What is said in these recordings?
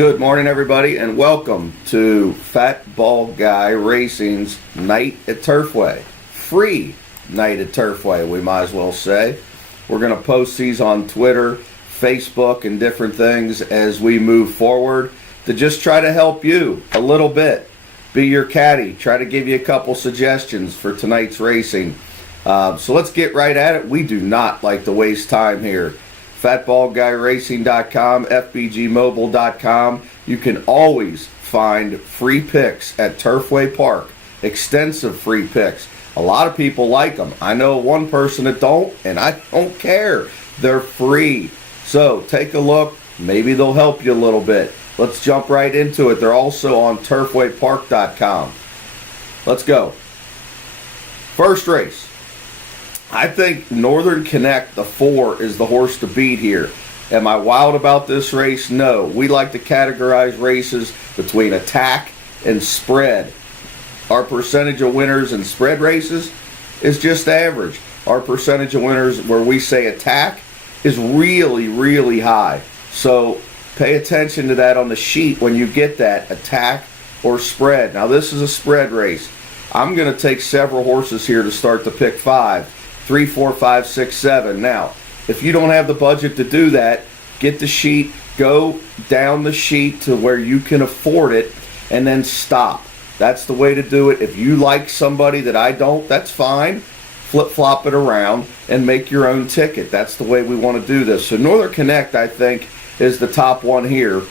Good morning, everybody, and welcome to Fat Bald Guy Racing's Night at Turfway. Free Night at Turfway, we might as well say. We're going to post these on Twitter, Facebook, and different things as we move forward to just try to help you a little bit. Be your caddy. Try to give you a couple suggestions for tonight's racing. So let's get right at it. We do not like to waste time here. FatBaldGuyRacing.com, FBGMobile.com. You can always find free picks at Turfway Park. Extensive free picks. A lot of people like them. I know one person that don't, and I don't care. They're free. So take a look. Maybe they'll help you a little bit. Let's jump right into it. They're also on TurfwayPark.com. Let's go. First race. I think Northern Connect, the 4, is the horse to beat here. Am I wild about this race? No. We like to categorize races between attack and spread. Our percentage of winners in spread races is just average. Our percentage of winners where we say attack is really, really high. So pay attention to that on the sheet when you get that, attack or spread. Now this is a spread race. I'm going to take several horses here to start the pick 5. 3, 4, 5, 6, 7. Now, if you don't have the budget to do that, get the sheet, go down the sheet to where you can afford it, and then stop. That's the way to do it. If you like somebody that I don't, that's fine. Flip-flop it around and make your own ticket. That's the way we want to do this. So Northern Connect, I think, is the top one here.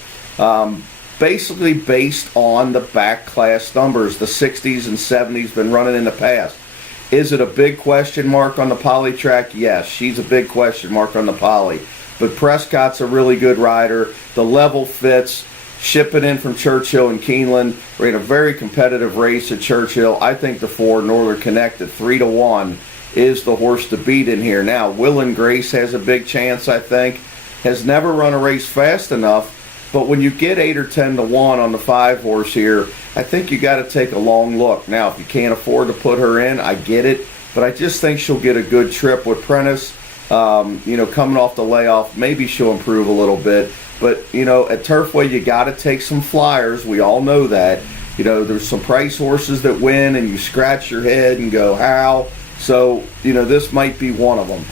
Basically based on the back class numbers. The 60s and 70s been running in the past. Is it a big question mark on the poly track? Yes, she's a big question mark on the poly. But Prescott's a really good rider. The level fits. Shipping in from Churchill and Keeneland. We're in a very competitive race at Churchill. I think the 4, Northern Connect, at 3-1, is the horse to beat in here. Now, Will and Grace has a big chance, I think. Has never run a race fast enough. But when you get 8 or 10-1 on the 5 horse here, I think you got to take a long look. Now, if you can't afford to put her in, I get it. But I just think she'll get a good trip with Prentice. Coming off the layoff, maybe she'll improve a little bit. But, at Turfway, you got to take some flyers. We all know that. There's some price horses that win, and you scratch your head and go, how? So, this might be one of them.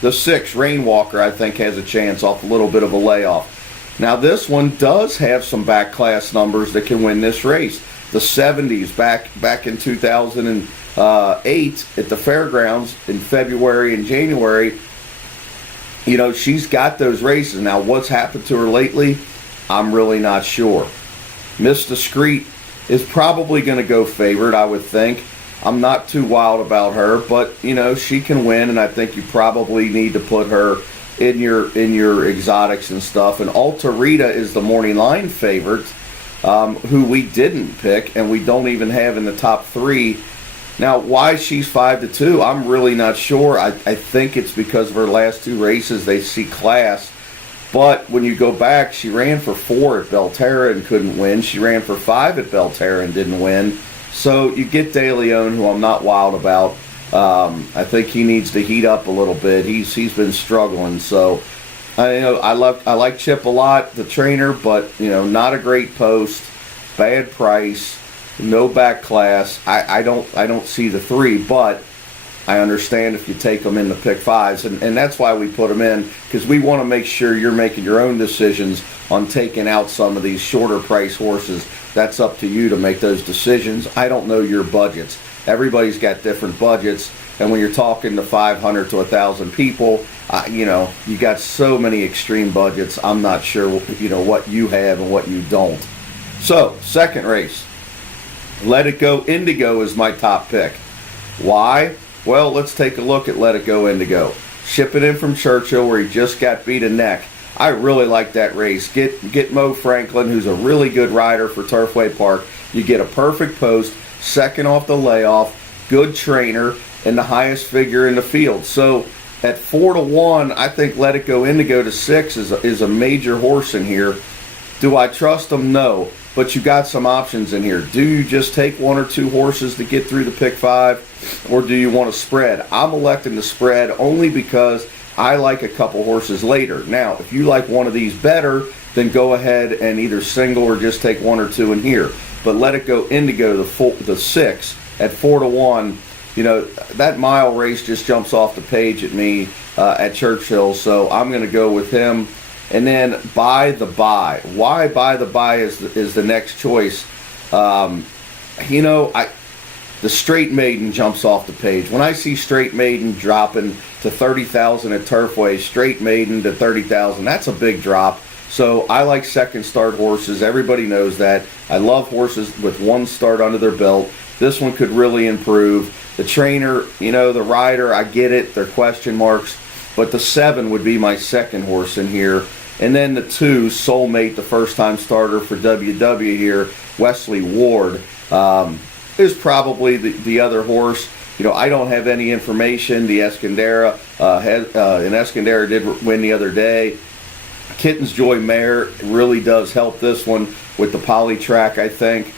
The 6, Rainwalker, I think, has a chance off a little bit of a layoff. Now, this one does have some back class numbers that can win this race. The 70s, back in 2008 at the fairgrounds in February and January, she's got those races. Now, what's happened to her lately, I'm really not sure. Miss Discreet is probably going to go favored, I would think. I'm not too wild about her, but, she can win, and I think you probably need to put her in your exotics and stuff. And Alta Rita is the morning line favorite, who we didn't pick and we don't even have in the top 3. Now, why she's 5-2, I'm really not sure. I think it's because of her last 2 races. They see class. But when you go back, she ran for 4 at Belterra and couldn't win. She ran for 5 at Belterra and didn't win. So you get De Leon, who I'm not wild about. I think he needs to heat up a little bit. He's been struggling. So I like Chip a lot, the trainer, but not a great post, bad price, no back class. I don't see the 3, but I understand if you take them in the pick 5s, and that's why we put them in, because we want to make sure you're making your own decisions on taking out some of these shorter price horses. That's up to you to make those decisions. I don't know your budgets. Everybody's got different budgets, and when you're talking to 500 to 1,000 people, you got so many extreme budgets. I'm not sure, what you have and what you don't. So, second race, Let It Go Indigo is my top pick. Why? Well, let's take a look at Let It Go Indigo. Shipping in from Churchill, where he just got beat a neck. I really like that race. Get Mo Franklin, who's a really good rider for Turfway Park. You get a perfect post, second off the layoff, good trainer, and the highest figure in the field. So at 4-1, I think Let It Go Indigo to 6 is a major horse in here. Do I trust him? No. But you got some options in here. Do you just take 1 or 2 horses to get through the pick 5, or do you want to spread? I'm electing the spread only because I like a couple horses later. Now, if you like one of these better, then go ahead and either single or just take 1 or 2 in here. But let it go Indigo, the 6 at 4-1. That mile race just jumps off the page at me at Churchill, so I'm going to go with him. And then By the Bye. Why By the Bye is the next choice? The Straight Maiden jumps off the page. When I see Straight Maiden dropping to 30,000 at Turfway, Straight Maiden to 30,000, that's a big drop. So I like second start horses. Everybody knows that. I love horses with 1 start under their belt. This one could really improve. The trainer, the rider, I get it. They're question marks. But the 7 would be my second horse in here. And then the 2, Soulmate, the first-time starter for WW here, Wesley Ward, is probably the other horse. I don't have any information. The Escondera, and Escondera did win the other day. Kitten's Joy Mare really does help this one with the poly track, I think.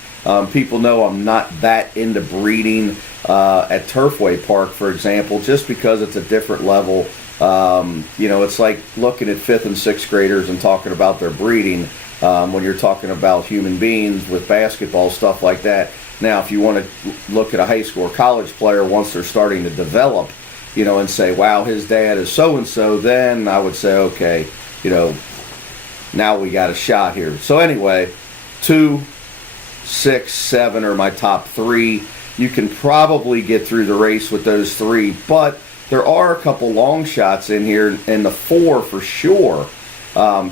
People know I'm not that into breeding at Turfway Park, for example, just because it's a different level. It's like looking at 5th and 6th graders and talking about their breeding when you're talking about human beings with basketball, stuff like that. Now, if you want to look at a high school or college player once they're starting to develop, and say, wow, his dad is so-and-so, then I would say, okay, now we got a shot here. So anyway, 2, 6, 7 are my top 3. You can probably get through the race with those 3, but there are a couple long shots in here, and the 4 for sure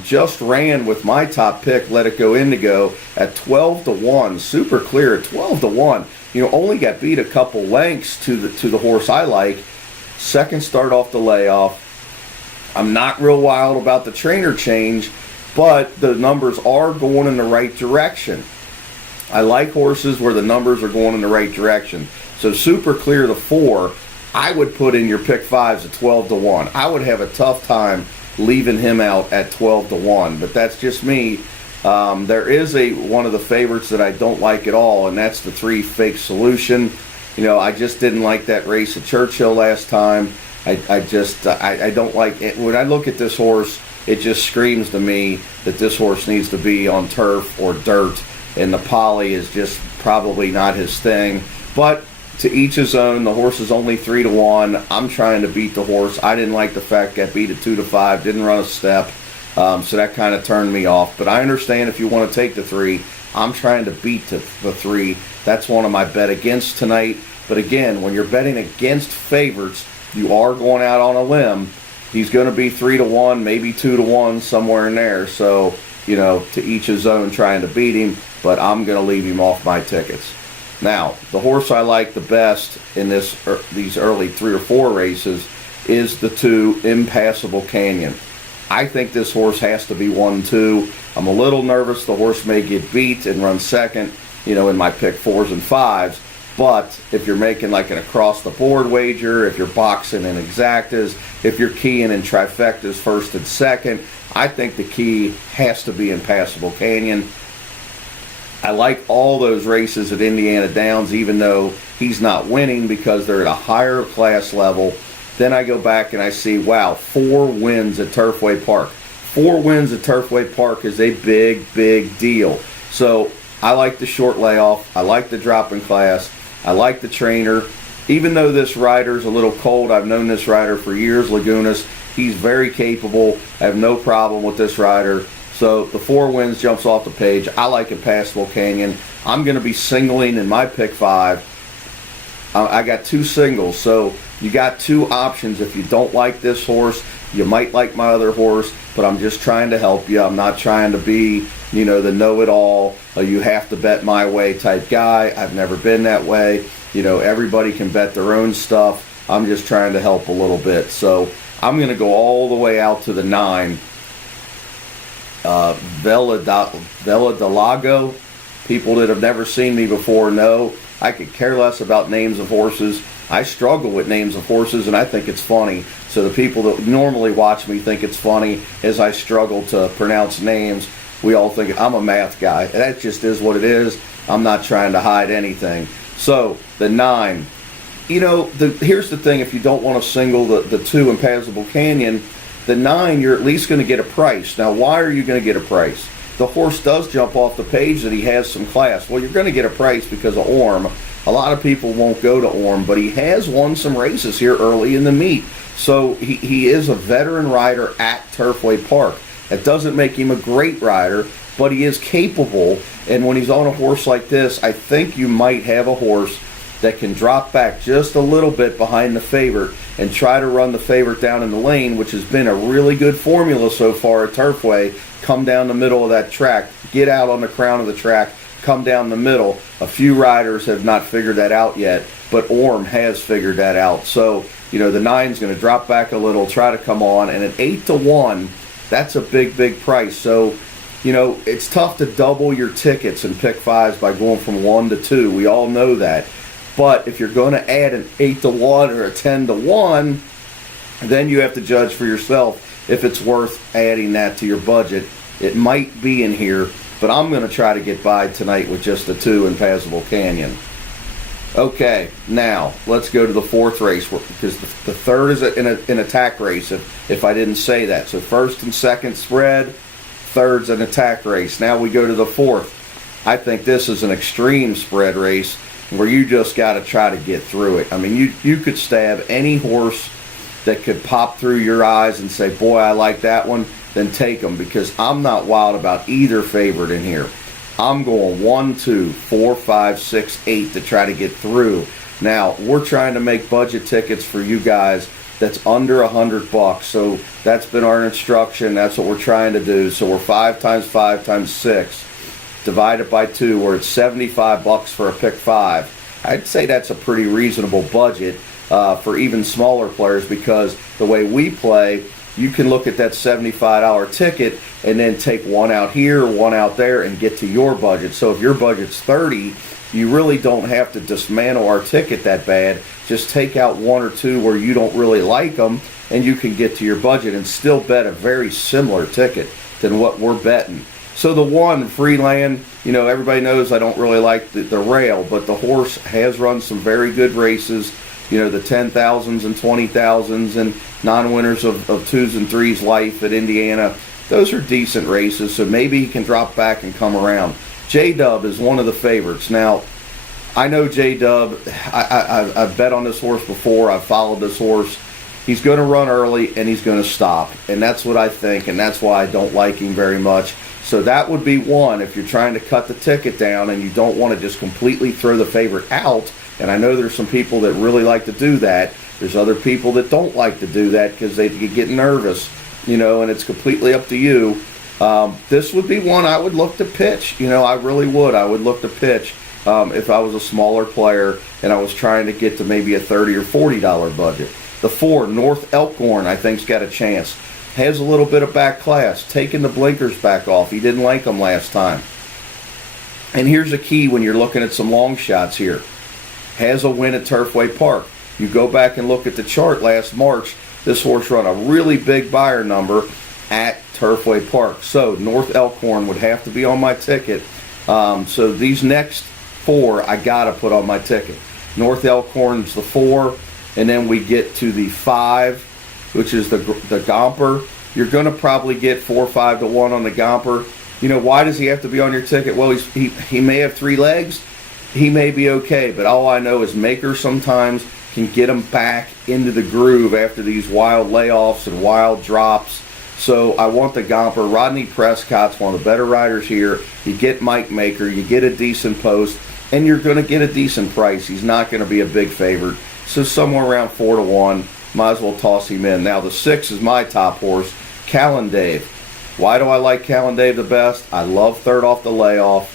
just ran with my top pick, Let It Go Indigo, at 12-1, super clear at 12-1. Only got beat a couple lengths to the horse I like. Second start off the layoff. I'm not real wild about the trainer change, but the numbers are going in the right direction. I like horses where the numbers are going in the right direction. So super clear the 4. I would put in your pick 5s at 12-1. I would have a tough time leaving him out at 12-1, but that's just me. There is one of the favorites that I don't like at all, and that's the 3 Fake Solution. I just didn't like that race at Churchill last time. I don't like it. When I look at this horse, it just screams to me that this horse needs to be on turf or dirt, and the poly is just probably not his thing. But to each his own. The horse is only 3-1. I'm trying to beat the horse. I didn't like the fact that beat at 2-5, didn't run a step, so that kind of turned me off. But I understand if you want to take the 3. I'm trying to beat the 3. That's one of my bet against tonight. But again, when you're betting against favorites, you are going out on a limb. He's going to be 3-1, maybe 2-1, somewhere in there. So, to each his own trying to beat him, but I'm going to leave him off my tickets. Now, the horse I like the best in these early 3 or 4 races is the 2 Impassable Canyon. I think this horse has to be 1-2. I'm a little nervous the horse may get beat and run second, in my pick 4s and 5s. But if you're making like an across-the-board wager, if you're boxing in exactas, if you're keying in trifectas first and second, I think the key has to be Impassable Canyon. I like all those races at Indiana Downs, even though he's not winning because they're at a higher class level. Then I go back and I see, wow, 4 wins at Turfway Park. 4 wins at Turfway Park is a big, big deal. So I like the short layoff. I like the drop in class. I like the trainer. Even though this rider's a little cold, I've known this rider for years, Lagunas. He's very capable. I have no problem with this rider. So the 4 wins jumps off the page. I like Impassable Canyon. I'm going to be singling in my pick 5. I got 2 singles. So you got 2 options. If you don't like this horse, you might like my other horse, but I'm just trying to help you. I'm not trying to be, the know-it-all, you have to bet my way type guy. I've never been that way. Everybody can bet their own stuff. I'm just trying to help a little bit. So I'm going to go all the way out to the 9. Vela del Lago. People that have never seen me before know I could care less about names of horses. I struggle with names of horses, and I think it's funny. So the people that normally watch me think it's funny as I struggle to pronounce names. We all think I'm a math guy. That just is what it is. I'm not trying to hide anything. So the 9. Here's the thing. If you don't want to single the 2 Impassable Canyon, The 9, you're at least going to get a price. Now, why are you going to get a price? The horse does jump off the page that he has some class. Well, you're going to get a price because of Orm. A lot of people won't go to Orm, but he has won some races here early in the meet. So he is a veteran rider at Turfway Park. That doesn't make him a great rider, but he is capable. And when he's on a horse like this, I think you might have a horse that can drop back just a little bit behind the favorite and try to run the favorite down in the lane, which has been a really good formula so far at Turfway. Come down the middle of that track, get out on the crown of the track, come down the middle. A few riders have not figured that out yet, but Orm has figured that out. So, the 9's going to drop back a little, try to come on, and at 8-1, that's a big, big price. So, it's tough to double your tickets and pick fives by going from 1 to 2. We all know that. But if you're going to add an 8-1 or a 10-1, then you have to judge for yourself if it's worth adding that to your budget. It might be in here, but I'm going to try to get by tonight with just a 2 in Passable Canyon. Okay, now let's go to the 4th race, because the 3rd is an attack race, if I didn't say that. So 1st and 2nd spread, 3rd's an attack race. Now we go to the 4th. I think this is an extreme spread race where you just got to try to get through it. I mean, you could stab any horse that could pop through your eyes and say, boy, I like that one, then take them, because I'm not wild about either favorite in here. I'm going 1, 2, 4, 5, 6, 8 to try to get through. Now, we're trying to make budget tickets for you guys that's under $100. So that's been our instruction. That's what we're trying to do. So we're 5 times 5 times 6. Divided by 2, where it's $75 for a pick 5. I'd say that's a pretty reasonable budget for even smaller players, because the way we play, you can look at that $75 ticket and then take one out here, one out there, and get to your budget. So if your budget's $30, you really don't have to dismantle our ticket that bad. Just take out 1 or 2 where you don't really like them, and you can get to your budget and still bet a very similar ticket than what we're betting. So the 1, Freeland, everybody knows I don't really like the rail, but the horse has run some very good races. The 10,000s and 20,000s and non-winners of 2s and 3s life at Indiana. Those are decent races, so maybe he can drop back and come around. J-Dub is one of the favorites. Now, I know J-Dub. I've bet on this horse before. I've followed this horse. He's going to run early, and he's going to stop. And that's what I think, and that's why I don't like him very much. So that would be one if you're trying to cut the ticket down and you don't want to just completely throw the favorite out. And I know there's some people that really like to do that. There's other people that don't like to do that because they get nervous, and it's completely up to you. This would be one I would look to pitch. I really would. I would look to pitch if I was a smaller player and I was trying to get to maybe a $30 or $40 budget. The 4, North Elkhorn, I think's got a chance. Has a little bit of back class, taking the blinkers back off. He didn't like them last time. And here's a key when you're looking at some long shots here. Has a win at Turfway Park. You go back and look at the chart last March, this horse run a really big buyer number at Turfway Park. So North Elkhorn would have to be on my ticket. So these next 4 I got to put on my ticket. North Elkhorn's the 4, and then we get to the 5, which is the Gomper. You're going to probably get 4 or 5 to 1 on the Gomper. Why does he have to be on your ticket? Well, he may have 3 legs. He may be okay, but all I know is Maker sometimes can get him back into the groove after these wild layoffs and wild drops. So I want the Gomper. Rodney Prescott's one of the better riders here. You get Mike Maker, you get a decent post, and you're going to get a decent price. He's not going to be a big favorite. So somewhere around 4 to 1. Might as well toss him in. Now the 6 is my top horse, Callendave. Why do I like Callendave the best? I love 3rd off the layoff.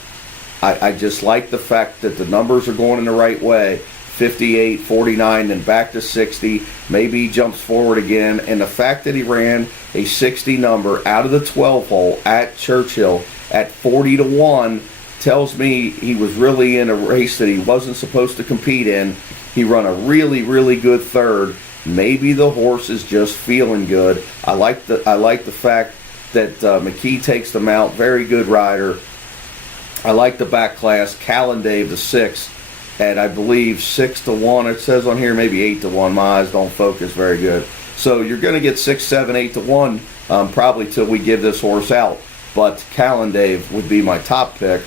I just like the fact that the numbers are going in the right way. 58, 49, then back to 60. Maybe he jumps forward again. And the fact that he ran a 60 number out of the 12 hole at Churchill at 40 to 1 tells me he was really in a race that he wasn't supposed to compete in. He run a really, really good 3rd. Maybe the horse is just feeling good. I like the fact that McKee takes them out. Very good rider. I like the back class. Callendave the 6 at I believe 6 to 1. It says on here maybe 8 to 1. My eyes don't focus very good. So you're going to get 6, 7, 8 to 1 probably till we give this horse out. But Calendave would be my top pick.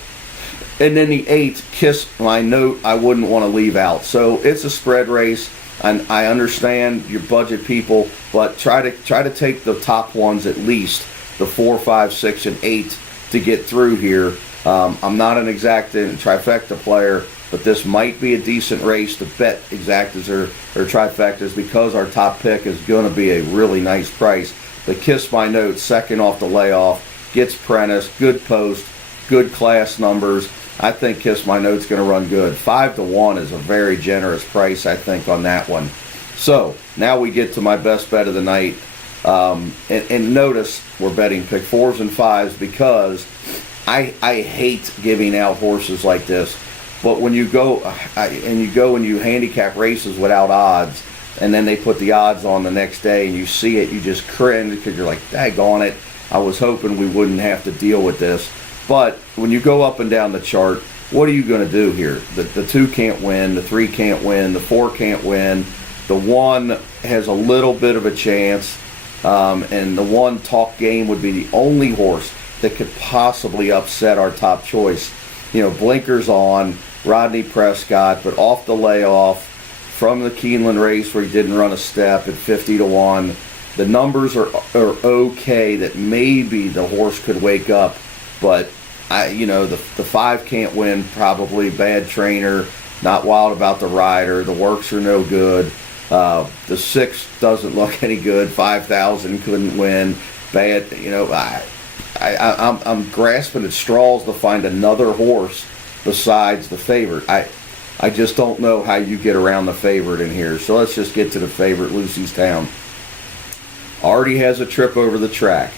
And then the 8, Kiss My Note, I wouldn't want to leave out. So it's a spread race, and I understand your budget people, but try to take the top ones at least, the 4, 5, 6, and 8 to get through here. I'm not an exacta and trifecta player, but this might be a decent race to bet exactas or trifectas because our top pick is going to be a really nice price. The Kiss My Note, second off the layoff, gets Prentice, good post, good class numbers. I think Kiss My Note's going to run good. 5 to 1 is a very generous price, I think, on that one. So now we get to my best bet of the night. And notice we're betting pick 4s and 5s because I hate giving out horses like this. But when you go and you handicap races without odds, and then they put the odds on the next day and you see it, you just cringe because you're like, daggone it, I was hoping we wouldn't have to deal with this. But when you go up and down the chart, what are you going to do here? The 2 can't win, the 3 can't win, the 4 can't win, the 1 has a little bit of a chance, and the 1 Talk Game would be the only horse that could possibly upset our top choice. You know, blinkers on, Rodney Prescott, but off the layoff from the Keeneland race where he didn't run a step at 50 to 1. The numbers are okay that maybe the horse could wake up, but the 5 can't win, probably bad trainer, not wild about the rider, the works are no good. The 6 doesn't look any good, 5,000 couldn't win, bad, I'm grasping at straws to find another horse besides the favorite. I just don't know how you get around the favorite in here. So let's just get to the favorite, Lucy's Town. Already has a trip over the track.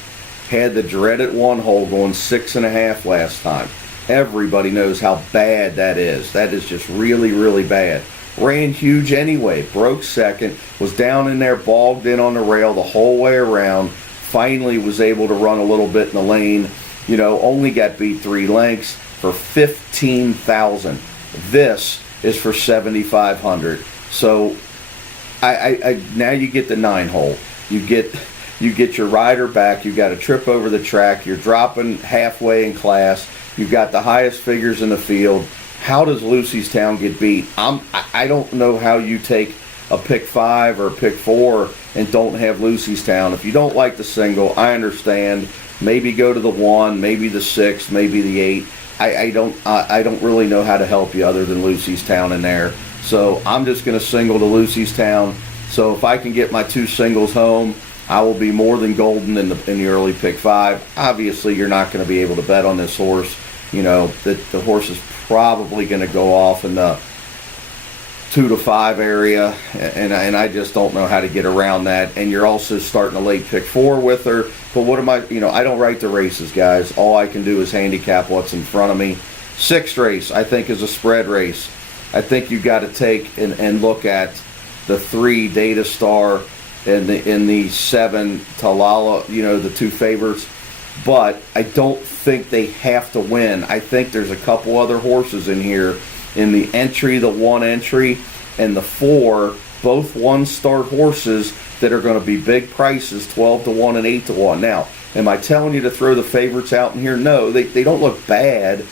Had the dreaded 1 hole going 6.5 last time. Everybody knows how bad that is. That is just really, really bad. Ran huge anyway. Broke second. Was down in there, bogged in on the rail the whole way around. Finally was able to run a little bit in the lane. Only got beat 3 lengths for 15,000. This is for 7,500. So I now you get the 9 hole. You get your rider back. You got a trip over the track. You're dropping halfway in class. You've got the highest figures in the field. How does Lucy's Town get beat? I don't know how you take a pick 5 or a pick 4 and don't have Lucy's Town. If you don't like the single, I understand. Maybe go to the 1, maybe the 6, maybe the 8. I don't really know how to help you other than Lucy's Town in there. So I'm just going to single to Lucy's Town. So if I can get my 2 singles home, I will be more than golden in the early pick 5. Obviously, you're not going to be able to bet on this horse. That the horse is probably going to go off in the 2 to 5 area, and I just don't know how to get around that. And you're also starting a late pick 4 with her. But what am I? I don't write the races, guys. All I can do is handicap what's in front of me. 6th race, I think, is a spread race. I think you've got to take and look at the 3 Data Star and the 7 Talala, the 2 favorites. But I don't think they have to win. I think there's a couple other horses in here in the entry, the 1 entry, and the 4, both 1-star horses that are going to be big prices, 12 to 1 and 8 to 1. Now, am I telling you to throw the favorites out in here? No, they don't look bad,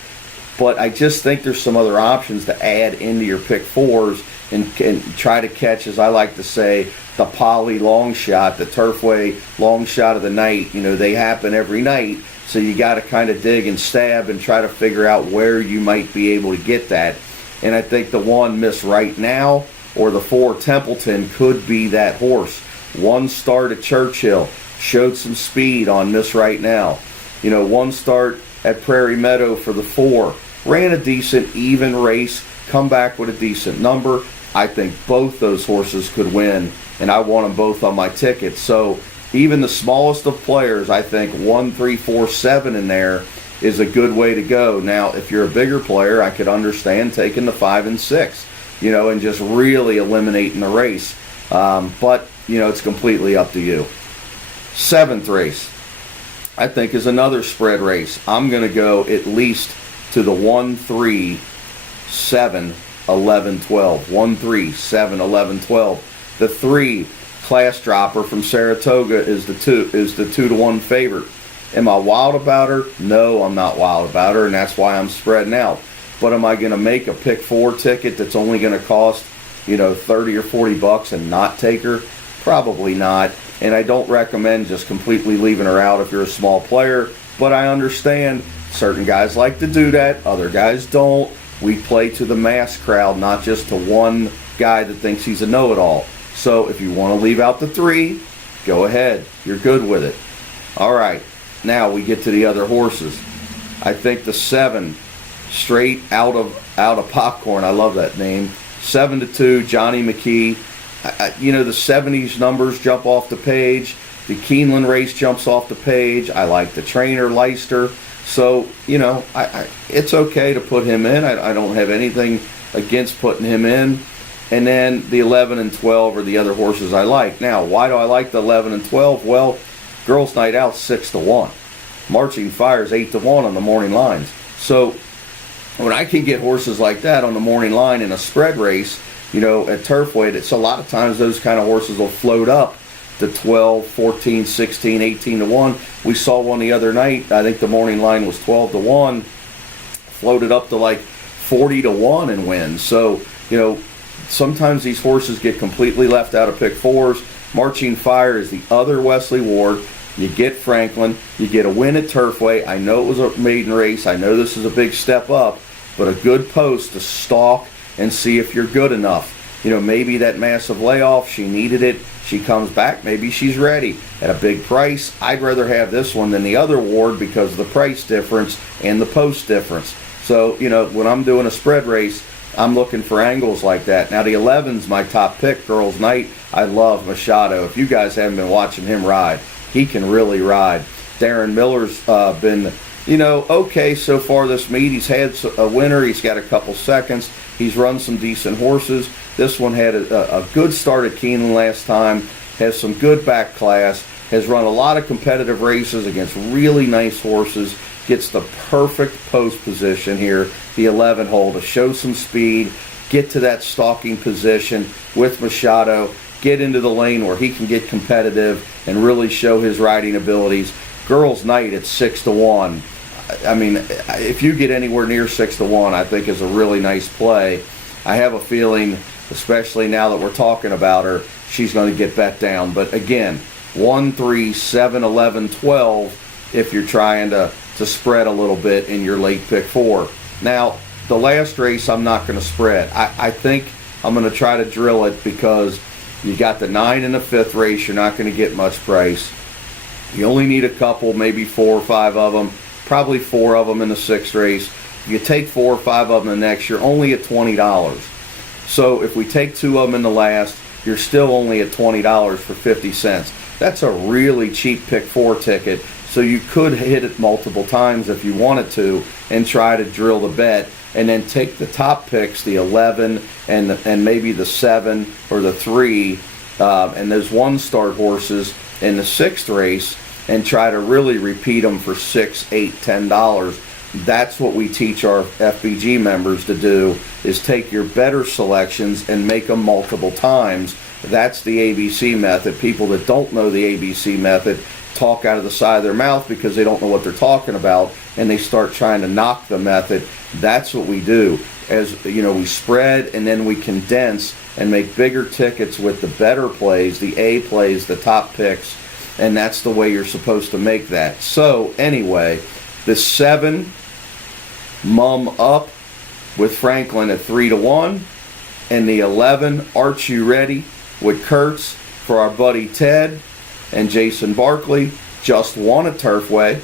but I just think there's some other options to add into your pick 4s and try to catch, as I like to say, the poly long shot, the Turfway long shot of the night. They happen every night, so you got to kind of dig and stab and try to figure out where you might be able to get that. And I think the 1 Miss Right Now or the 4 Templeton could be that horse. 1 start at Churchill, showed some speed on Miss Right Now. 1 start at Prairie Meadow for the 4, ran a decent even race, come back with a decent number. I think both those horses could win, and I want them both on my ticket. So even the smallest of players, I think 1, 3, 4, 7 in there is a good way to go. Now, if you're a bigger player, I could understand taking the 5 and 6, and just really eliminating the race. But, it's completely up to you. 7th race, I think, is another spread race. I'm going to go at least to the 1, 3, 7, 11, 12. 1, 3, 7, 11, 12. The 3, Class Dropper from Saratoga is the 2-1 favorite. Am I wild about her? No, I'm not wild about her, and that's why I'm spreading out. But am I going to make a pick 4 ticket that's only going to cost, 30 or 40 bucks and not take her? Probably not. And I don't recommend just completely leaving her out if you're a small player. But I understand certain guys like to do that. Other guys don't. We play to the mass crowd, not just to one guy that thinks he's a know-it-all. So if you want to leave out the 3, go ahead. You're good with it. All right. Now we get to the other horses. I think the 7, straight out of popcorn. I love that name. 7-2, Johnny McKee. The 70s numbers jump off the page. The Keeneland race jumps off the page. I like the trainer, Leicester. So, it's okay to put him in. I don't have anything against putting him in. And then the 11 and 12 are the other horses I like. Now, why do I like the 11 and 12? Well, Girls Night Out 6-1. Marching Fire is 8-1 on the morning lines. So when I can get horses like that on the morning line in a spread race, at Turfway, it's a lot of times those kind of horses will float up to 12, 14, 16, 18-1. We saw one the other night. I think the morning line was 12-1, floated up to like 40-1 and wins. So, sometimes these horses get completely left out of pick 4s. Marching Fire is the other Wesley Ward. You get Franklin. You get a win at Turfway. I know it was a maiden race. I know this is a big step up, but a good post to stalk and see if you're good enough. Maybe that massive layoff, she needed it. She comes back. Maybe she's ready at a big price. I'd rather have this one than the other Ward because of the price difference and the post difference. So, when I'm doing a spread race, I'm looking for angles like that. Now, the 11's my top pick, Girls Night. I love Machado. If you guys haven't been watching him ride, he can really ride. Darren Miller's been, okay so far this meet. He's had a winner. He's got a couple seconds. He's run some decent horses. This one had a good start at Keeneland last time. Has some good back class. Has run a lot of competitive races against really nice horses. Gets the perfect post position here, the 11 hole, to show some speed, get to that stalking position with Machado, get into the lane where he can get competitive and really show his riding abilities. Girls Night at 6-1. I mean, if you get anywhere near 6-1, I think is a really nice play. I have a feeling, especially now that we're talking about her, she's going to get bet down. But again, 1, 3, 7, 11, 12 if you're trying to spread a little bit in your late pick 4. Now, the last race I'm not going to spread. I think I'm going to try to drill it because you got the 9 and the 5th race. You're not going to get much price. You only need a couple, maybe 4 or 5 of them, probably 4 of them in the 6th race. If you take 4 or 5 of them the next, you're only at $20. So if we take 2 of them in the last, you're still only at $20 for 50 cents. That's a really cheap pick 4 ticket. So you could hit it multiple times if you wanted to and try to drill the bet and then take the top picks, the 11 and maybe the 7 or the 3 and those 1-start horses in the 6th race and try to really repeat them for $6, $8, $10. That's what we teach our FBG members to do, is take your better selections and make them multiple times. That's the ABC method. People that don't know the ABC method talk out of the side of their mouth because they don't know what they're talking about, and they start trying to knock the method. That's what we do. As we spread and then we condense and make bigger tickets with the better plays, the A plays, the top picks, and that's the way you're supposed to make that. So anyway, the 7 Mum Up with Franklin at 3-1, and the 11 Aren't You Ready with Kurtz for our buddy Ted and Jason Barkley. Just won a Turfway,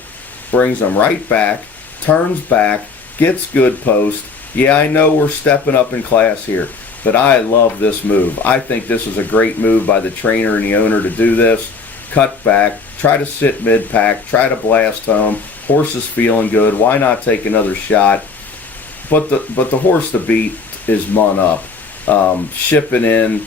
brings them right back, turns back, gets good post. Yeah, I know we're stepping up in class here, but I love this move. I think this is a great move by the trainer and the owner to do this. Cut back, try to sit mid-pack, try to blast home. Horse is feeling good. Why not take another shot? But the horse to beat is Mun Up. Shipping in,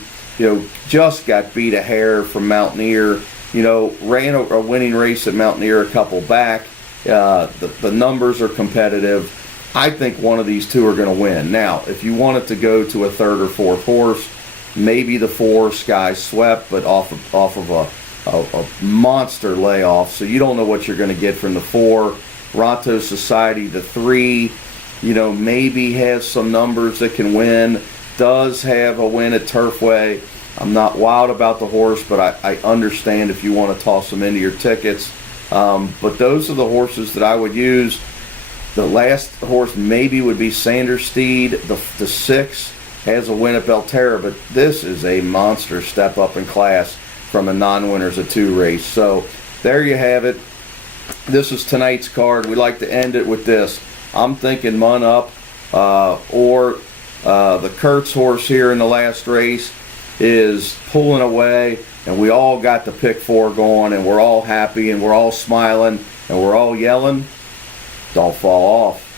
just got beat a hair from Mountaineer. Ran a winning race at Mountaineer a couple back. The numbers are competitive. I think one of these two are going to win. Now, if you wanted to go to a 3rd or 4th horse, Maybe the 4 Sky Swept, but off of a monster layoff. So you don't know what you're going to get from the 4. Ronto Society, the 3, maybe has some numbers that can win. Does have a win at Turfway. I'm not wild about the horse, but I understand if you want to toss them into your tickets. But those are the horses that I would use. The last horse maybe would be Sanders Steed. The 6 has a win at Belterra, but this is a monster step up in class from a non-winners of 2 race. So there you have it. This is tonight's card. We like to end it with this. I'm thinking Mun Up or the Kurtz horse here in the last race is pulling away, and we all got the pick 4 going, and we're all happy, and we're all smiling, and we're all yelling, don't fall off.